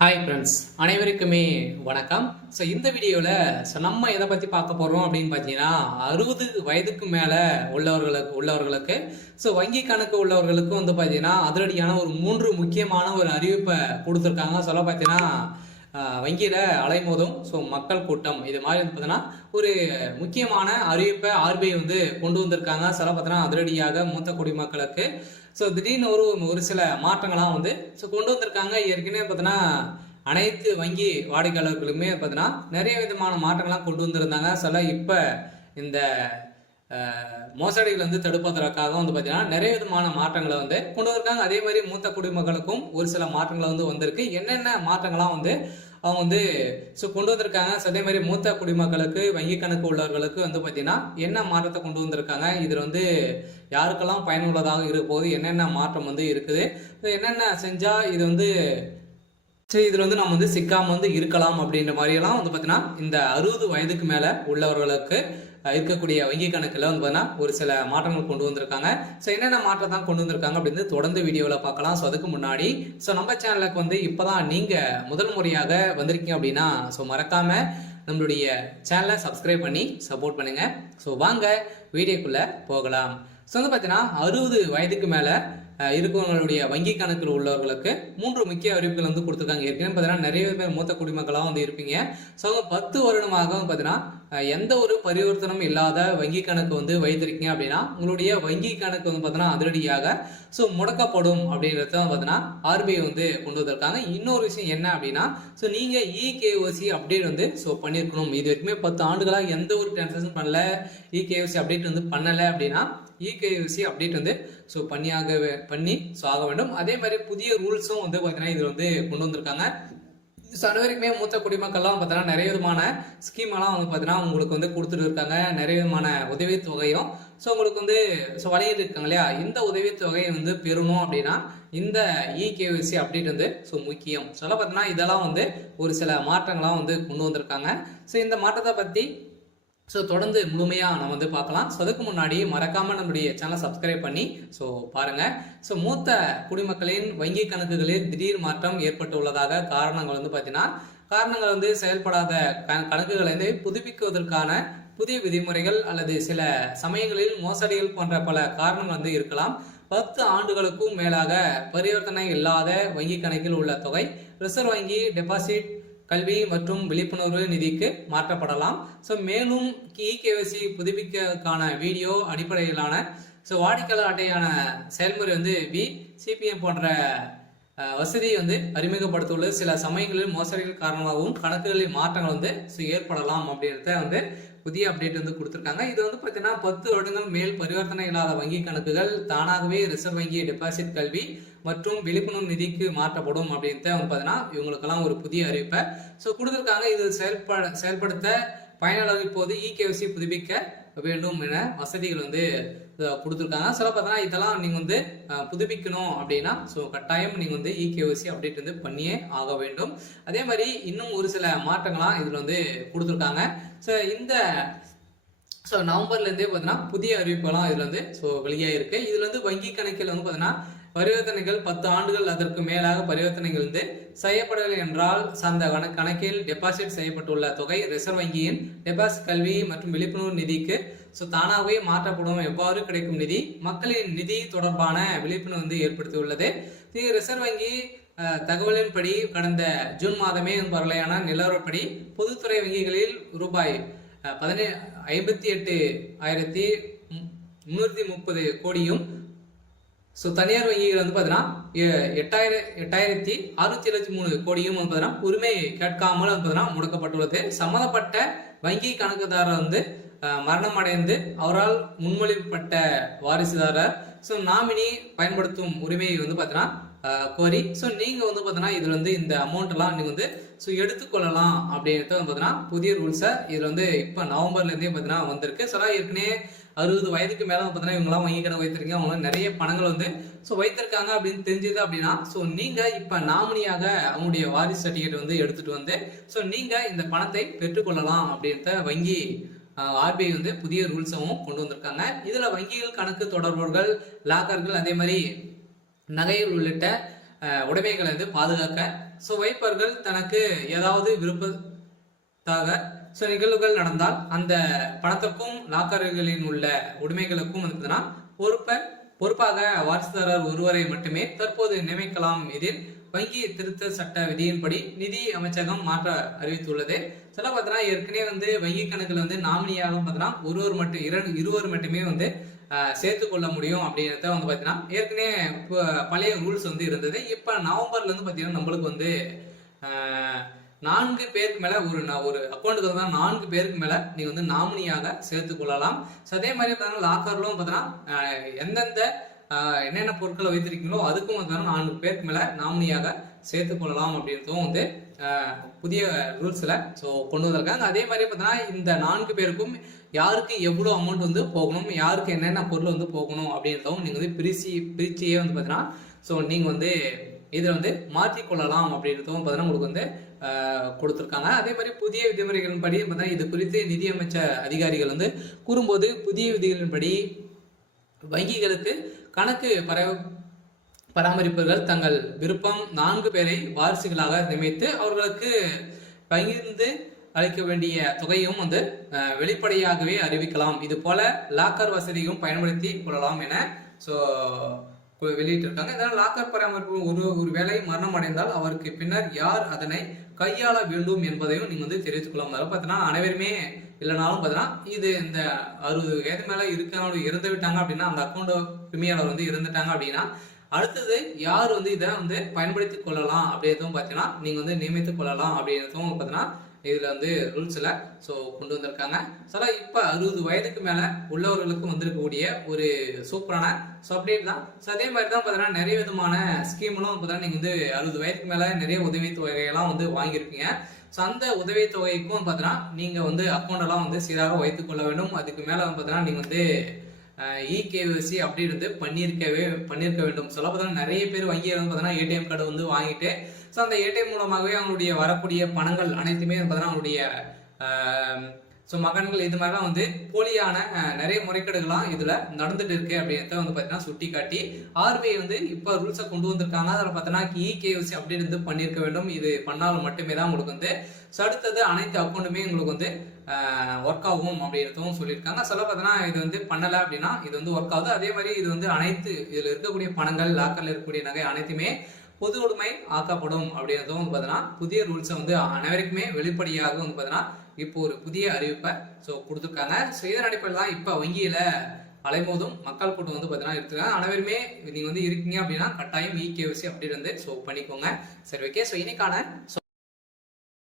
Hi friends, அனைவருக்குமே வணக்கம். So இந்த வீடியோவில் நம்ம எதை பற்றி பார்க்க போகிறோம் அப்படின்னு பார்த்தீங்கன்னா, 60 வயதுக்கு மேலே உள்ளவர்களுக்கு ஸோ வங்கி கணக்கு உள்ளவர்களுக்கும் வந்து பார்த்தீங்கன்னா அதிரடியான ஒரு 3 முக்கியமான ஒரு அறிவிப்பை கொடுத்துருக்காங்க. சொல்ல பார்த்தீங்கன்னா வங்கியில் அலைமோதும் ஸோ மக்கள் கூட்டம் இது மாதிரி வந்து பார்த்தீங்கன்னா ஒரு முக்கியமான அறிவிப்பை ஆர்பிஐ வந்து கொண்டு வந்திருக்காங்க. சொல்ல பார்த்தீங்கன்னா அதிரடியாக மூத்த குடிமக்களுக்கு ஸோ திடீர்னு ஒரு சில மாற்றங்கள்லாம் வந்து ஸோ கொண்டு வந்திருக்காங்க. ஏற்கனவே பார்த்தீங்கன்னா அனைத்து வங்கி வாடிக்கையாளர்களுமே பார்த்தீங்கன்னா நிறைய விதமான மாற்றங்கள்லாம் கொண்டு வந்திருந்தாங்க. சில இப்போ இந்த மோசடிகள் வந்து தடுப்பதற்காக வந்து பார்த்தீங்கன்னா நிறைய விதமான மாற்றங்களை வந்து கொண்டு வந்திருக்காங்க. அதே மாதிரி மூத்த குடிமக்களுக்கும் ஒரு சில மாற்றங்களை வந்து வந்திருக்கு. என்னென்ன மாற்றங்கள்லாம் வந்து அவங்க வந்து ஸோ கொண்டு வந்திருக்காங்க. அதே மாதிரி மூத்த குடிமக்களுக்கு வங்கி கணக்கு உள்ளவர்களுக்கு வந்து பார்த்தீங்கன்னா என்ன மாற்றத்தை கொண்டு வந்திருக்காங்க, இதில் வந்து யாருக்கெல்லாம் பயனுள்ளதாக இருக்க போது, என்னென்ன மாற்றம் வந்து இருக்குது, என்னென்ன செஞ்சால் இது வந்து சரி இதில் வந்து நம்ம வந்து சிக்காமல் வந்து இருக்கலாம் அப்படின்ற மாதிரியெல்லாம் வந்து பார்த்தீங்கன்னா இந்த 60 வயதுக்கு மேலே உள்ளவர்களுக்கு இருக்கக்கூடிய வங்கி கணக்கில் வந்து பார்த்தீங்கன்னா ஒரு சில மாற்றங்கள் கொண்டு வந்திருக்காங்க. ஸோ என்னென்ன மாற்றம் தான் கொண்டு வந்திருக்காங்க அப்படின்னு தொடர்ந்து வீடியோவில் பார்க்கலாம். ஸோ அதுக்கு முன்னாடி ஸோ நம்ம சேனலுக்கு வந்து இப்போ தான் நீங்கள் முதல் முறையாக வந்திருக்கீங்க அப்படின்னா ஸோ மறக்காமல் நம்மளுடைய சேனலை சப்ஸ்கிரைப் பண்ணி சப்போர்ட் பண்ணுங்கள். ஸோ வாங்க வீடியோக்குள்ளே போகலாம். ஸோ வந்து பார்த்தீங்கன்னா 60 வயதுக்கு மேலே இருக்கிறவங்களுடைய வங்கி கணக்கில் உள்ளவர்களுக்கு 3 முக்கிய அறிவிப்புகள் வந்து கொடுத்துருக்காங்க. ஏற்கனவே பார்த்தீங்கன்னா நிறைய பேர் மூத்த குடிமக்களாக வந்து இருப்பீங்க. ஸோ 10 வருடமாக பார்த்தீங்கன்னா எந்த ஒரு பரிவர்த்தனும் இல்லாத வங்கி கணக்கு வந்து வைத்திருக்கீங்க அப்படின்னா உங்களுடைய வங்கி கணக்கு வந்து பார்த்தீங்கன்னா அதிரடியாக ஸோ முடக்கப்படும் அப்படின்றத பார்த்தீங்கன்னா ஆர்பிஐ வந்து கொண்டு வந்திருக்காங்க. இன்னொரு விஷயம் என்ன அப்படின்னா ஸோ நீங்கள் இகேஒசி அப்டேட் வந்து ஸோ பண்ணியிருக்கணும். இது வரைக்குமே 10 ஆண்டுகளாக எந்த ஒரு டிரான்சாக்ஷன் பண்ணல, இகேஒசி அப்டேட் வந்து பண்ணலை அப்படின்னா இகேஒசி அப்டேட் வந்து ஸோ பண்ணி ஸோ ஆக வேண்டும். அதே மாதிரி புதிய ரூல்ஸும் வந்து பார்த்தீங்கன்னா இதில் வந்து கொண்டு வந்திருக்காங்க. ஸோ அனைவருக்குமே மூத்த குடிமக்கள்லாம் பார்த்தீங்கன்னா நிறைய விதமான ஸ்கீமெல்லாம் வந்து பார்த்தீங்கன்னா உங்களுக்கு வந்து கொடுத்துட்டு இருக்காங்க. நிறைய விதமான உதவித்தொகையும் ஸோ உங்களுக்கு வந்து ஸோ வழங்கிட்டு இருக்காங்க இல்லையா. இந்த உதவித்தொகையை வந்து பெறணும் அப்படின்னா இந்த இகேஒசி அப்டேட் வந்து ஸோ முக்கியம். சொல்ல பார்த்தீங்கன்னா இதெல்லாம் வந்து ஒரு சில மாற்றங்கள்லாம் வந்து கொண்டு வந்திருக்காங்க. ஸோ இந்த மாற்றத்தை பற்றி ஸோ தொடர்ந்து முழுமையாக நம்ம வந்து பார்க்கலாம். ஸோ அதுக்கு முன்னாடி மறக்காமல் நம்முடைய சேனலை சப்ஸ்கிரைப் பண்ணி ஸோ பாருங்கள். ஸோ மூத்த குடிமக்களின் வங்கி கணக்குகளில் திடீர் மாற்றம் ஏற்பட்டுள்ளதாக காரணங்கள் வந்து பார்த்தீங்கன்னா செயல்படாத கணக்குகளை வந்து புதுப்பிக்குவதற்கான புதிய விதிமுறைகள் அல்லது சில சமயங்களில் மோசடிகள் போன்ற பல காரணங்கள் வந்து இருக்கலாம். 10 ஆண்டுகளுக்கும் மேலாக பரிவர்த்தனை இல்லாத வங்கி கணக்கில் உள்ள தொகை ரிசர்வ் வங்கி டெபாசிட் கல்வி மற்றும் விழிப்புணர்வு நிதிக்கு மாற்றப்படலாம். ஸோ மேலும் இகேஒசி புதுப்பிக்கிறதுக்கான வீடியோ அடிப்படையிலான ஸோ வாடிக்கையாளர் அட்டையான செயல்முறை வந்து சிபிஎம் போன்ற வசதியை வந்து அறிமுகப்படுத்தியுள்ளது. சில சமயங்களில் மோசடிகள் காரணமாகவும் கணக்குகளில் மாற்றங்கள் வந்து ஸோ ஏற்படலாம் அப்படின்றத வந்து புதிய அப்டேட் வந்து கொடுத்துருக்காங்க. இது வந்து பார்த்தீங்கன்னா 10 வருடங்கள் மேல் பரிவர்த்தனை இல்லாத வங்கி கணக்குகள் தானாகவே ரிசர்வ் வங்கி டெபாசிட் கல்வி மற்றும் விழிப்புணர்வு நிதிக்கு மாற்றப்படும் அப்படின்ட்டு வந்து பார்த்தீங்கன்னா இவங்களுக்கெல்லாம் ஒரு புதிய அறிவிப்பை ஸோ கொடுத்துருக்காங்க. இது செயல்படுத்த பயனாளர் இப்போது இகேஒசி புதுப்பிக்க வேண்டும் என வசதிகள் வந்து கொடுத்துருக்காங்க. சில பார்த்தீங்கன்னா இதெல்லாம் நீங்கள் வந்து புதுப்பிக்கணும் அப்படின்னா ஸோ கட்டாயம் நீங்கள் வந்து இகேஒசி அப்டேட் வந்து பண்ணியே ஆக வேண்டும். அதே மாதிரி இன்னும் ஒரு சில மாற்றங்கள்லாம் இதில் வந்து கொடுத்துருக்காங்க. ஸோ நவம்பர்லேருந்தே பார்த்தீங்கன்னா புதிய அறிவிப்புகள்லாம் இதில் வந்து ஸோ வெளியாகிருக்கு. இதில் வந்து வங்கி கணக்கில் வந்து பார்த்தீங்கன்னா பரிவர்த்தனைகள் 10 ஆண்டுகள் அதற்கு மேலாக பரிவர்த்தனைகள் வந்து செய்யப்படவில்லை என்றால் அந்த கணக்கில் டெபாசிட் செய்யப்பட்டுள்ள தொகை ரிசர்வ் வங்கியின் டெபாசிட் கல்வி மற்றும் விழிப்புணர்வு நிதிக்கு ஸோ தானாகவே மாற்றப்படும். எவ்வாறு கிடைக்கும் நிதி மக்களின் நிதி தொடர்பான விழிப்புணர்வு வந்து ஏற்படுத்தியுள்ளது. ரிசர்வ் வங்கி தகவலின்படி கடந்த ஜூன் மாதமே வரலையான நிலவரப்படி பொதுத்துறை வங்கிகளில் ரூபாய் 58,330 கோடியும் ஸோ தனியார் வங்கிகள் வந்து பார்த்தீங்கன்னா 8,673 கோடியும் வந்து பார்த்தீங்கன்னா உரிமை கேட்காமல் வந்து பார்த்தீங்கன்னா முடக்கப்பட்டுள்ளது. சம்மந்தப்பட்ட வங்கி கணக்குதாரர் வந்து மரணம் அடைந்து அவரால் முன்மொழிப்பட்ட வாரிசுதாரர் ஸோ நாமினி பயன்படுத்தும் உரிமையை வந்து பார்த்தீங்கன்னா கோரி ஸோ நீங்கள் வந்து பார்த்தீங்கன்னா இதில் வந்து இந்த அமௌண்ட் எல்லாம் நீங்கள் வந்து ஸோ எடுத்துக்கொள்ளலாம் அப்படின்றத வந்து பார்த்தீங்கன்னா புதிய ரூல்ஸை இதில் வந்து இப்போ நவம்பர்லேருந்தே பார்த்தீங்கன்னா வந்திருக்கு. ஸோ ஏற்கனவே 60 வயதுக்கு மேலே பார்த்தீங்கன்னா இவங்கெல்லாம் வங்கி கணக்கு வைத்திருக்கீங்க, அவங்களாம் நிறைய பணங்கள் வந்து ஸோ வைத்திருக்காங்க அப்படின்னு தெரிஞ்சது அப்படின்னா ஸோ நீங்கள் இப்போ நாமினியாக அவங்களுடைய வாரிசு சர்டிஃபிகேட் வந்து எடுத்துகிட்டு வந்து ஸோ நீங்கள் இந்த பணத்தை பெற்றுக்கொள்ளலாம் அப்படின்றத வங்கி ஆர்பிஐ வந்து புதிய ரூல்ஸும் கொண்டு வந்திருக்காங்க. இதில் வங்கிகள் கணக்கு தொடர்பவர்கள் லாக்கர்கள் அதே மாதிரி நகைகள் உள்ளிட்ட உடைமைகளை வந்து பாதுகாக்க ஸோ வைப்பவர்கள் தனக்கு ஏதாவது விருப்பத்தாக ஸோ நிகழ்வுகள் நடந்தால் அந்த பணத்திற்கும் லாக்கர்களின் உள்ள உடைமைகளுக்கும் வந்து பார்த்தீங்கன்னா பொறுப்பாக வாரிசுதாரர் ஒருவரை மட்டுமே தற்போது நியமிக்கலாம். இதில் வங்கி திருத்த சட்ட விதியின்படி நிதி அமைச்சகம் மாற்ற அறிவித்துள்ளது. சில பார்த்தீங்கன்னா ஏற்கனவே வந்து வங்கி கணக்குல வந்து நாமினியாக பார்த்தீங்கன்னா இருவர் மட்டுமே வந்து சேர்த்து கொள்ள முடியும் அப்படின்றத வந்து பார்த்தீங்கன்னா ஏற்கனவே பழைய ரூல்ஸ் வந்து இருந்தது. இப்போ நவம்பர்ல இருந்து பார்த்தீங்கன்னா நம்மளுக்கு வந்து 4 பேருக்கு மேல ஒரு அக்கௌண்ட்டுக்கு வந்து 4 பேருக்கு மேல நீங்க வந்து நாமினியாக சேர்த்து கொள்ளலாம். அதே மாதிரி பார்த்தீங்கன்னா லாக்கர்லும் பார்த்தீங்கன்னா எந்தெந்த என்னென்ன பொருட்களை வைத்திருக்கீங்களோ அதுக்கும் வந்து 4 பேருக்கு மேல நாமினியாக சேர்த்து கொள்ளலாம் அப்படின்றதும் வந்து புதிய ரூல்ஸ்ல ஸோ கொண்டு வந்திருக்காங்க. அதே மாதிரி பார்த்தீங்கன்னா இந்த 4 பேருக்கும் யாருக்கு எவ்வளோ அமௌண்ட் வந்து போகணும், யாருக்கு என்னென்ன பொருள் வந்து போகணும் அப்படின்றதும் நீங்க வந்து பிரிச்சியே வந்து பார்த்தீங்கன்னா ஸோ நீங்க வந்து இதில் வந்து மாற்றிக்கொள்ளலாம் அப்படின்றதும் பார்த்தீங்கன்னா உங்களுக்கு வந்து கொடுத்துருக்காங்க. அதே மாதிரி புதிய விதிமுறைகளின் படி பார்த்தீங்கன்னா இது குறித்து நிதியமைச்ச அதிகாரிகள் வந்து கூறும்போது புதிய விதிகளின்படி வங்கிகளுக்கு கணக்கு பராமரிப்பவர்கள் தங்கள் விருப்பம் 4 பேரை வாரிசுகளாக நியமித்து அவர்களுக்கு பகிர்ந்து அளிக்க வேண்டிய தொகையும் வந்து வெளிப்படையாகவே அறிவிக்கலாம். இது போல லாக்கர் வசதியும் பயன்படுத்தி கொள்ளலாம் என வெளியிட்டிருக்காங்க. இதனால் லாக்கர் பராமரிப்பு ஒரு வேலை மரணம் அடைந்தால் அவருக்கு பின்னர் யார் அதனை கையாள வேண்டும் என்பதையும் நீங்க வந்து தெரிவித்துக் கொள்ளலாம். அதாவது பார்த்தீங்கன்னா அனைவருமே இல்லைனாலும் பார்த்தீங்கன்னா இது இந்த 60 வயது மேல இருக்கிறவங்க இறந்து விட்டாங்க அப்படின்னா அந்த அக்கௌண்ட் உரிமையாளர் வந்து இறந்துட்டாங்க அப்படின்னா அடுத்தது யார் வந்து இதை வந்து பயன்படுத்தி கொள்ளலாம் அப்படின்றதும் பார்த்தீங்கன்னா நீங்க வந்து நியமித்துக் கொள்ளலாம் அப்படின்றதும் பார்த்தீங்கன்னா இதுல வந்து ரூல்ஸ்ல கொண்டு வந்திருக்காங்க. இப்ப 60 வயதுக்கு மேல உள்ளவர்களுக்கு வந்திருக்கக்கூடிய ஒரு சூப்பரான அப்டேட் தான். அதே மாதிரி தான் பார்த்தீங்கன்னா நிறைய விதமான ஸ்கீம்லாம் பார்த்தீங்கன்னா நீங்க வந்து 60 வயதுக்கு மேல நிறைய உதவி தொகையெல்லாம் வந்து வாங்கியிருப்பீங்க. அந்த உதவி தொகைக்கும் பார்த்தீங்கன்னா நீங்க வந்து அக்கௌண்ட் எல்லாம் வந்து சீராக வைத்துக் கொள்ள வேண்டும். அதுக்கு மேல பார்த்தீங்கன்னா நீங்க வந்து இகேஒய்சி அப்படின்றது பண்ணியிருக்க வேண்டும். சொல்ல பார்த்தீங்கன்னா நிறைய பேர் வங்கியில் வந்து பார்த்தீங்கன்னா ஏடிஎம் கார்டு வந்து வாங்கிட்டு அந்த ஏடிஎம் மூலமாகவே அவங்களுடைய வரக்கூடிய பணங்கள் அனைத்துமே பார்த்தீங்கன்னா அவங்களுடைய மகன்கள் இது மாதிரிலாம் வந்து போலியான நிறைய முறைகேடுகள்லாம் இதுல நடந்துட்டு இருக்கு அப்படின்றத வந்து பார்த்தீங்கன்னா சுட்டி காட்டி ஆர்பிஐ வந்து இப்போ ரூல்ஸை கொண்டு வந்திருக்காங்க. அதில் பார்த்தீங்கன்னா இகேஒய்சி அப்படின்னு பண்ணியிருக்க வேண்டும். இது பண்ணால் மட்டுமே தான் உங்களுக்கு வந்து அடுத்தது அனைத்து அக்கௌண்ட்டுமே உங்களுக்கு வந்து ஒர்க் ஆகும் அப்படின்றதும் சொல்லியிருக்காங்க. பார்த்தீங்கன்னா இது வந்து பண்ணலை அப்படின்னா இது வந்து ஒர்க் ஆகுது. அதே மாதிரி இது வந்து அனைத்து இதுல இருக்கக்கூடிய பணங்கள் லாக்கர்ல இருக்கக்கூடிய நகை அனைத்துமே பொது உடைமை ஆக்கப்படும் அப்படின்றதும் வந்து பார்த்தீங்கன்னா புதிய ரூல்ஸை வந்து அனைவருக்குமே வெளிப்படையாக வந்து பார்த்தீங்கன்னா இப்போ ஒரு புதிய அறிவிப்பை கொடுத்துருக்காங்க. இதன் அடிப்படையில் தான் இப்போ வங்கியில அலைமோதும் மக்கள் கூட்டம் வந்து பார்த்தீங்கன்னா எடுத்துக்காங்க. அனைவருமே நீங்க வந்து இருக்கீங்க அப்படின்னா கட்டாயம் இகேஒய்சி அப்படி வந்து பண்ணிக்கோங்க. சரி, ஓகே. இன்னைக்கான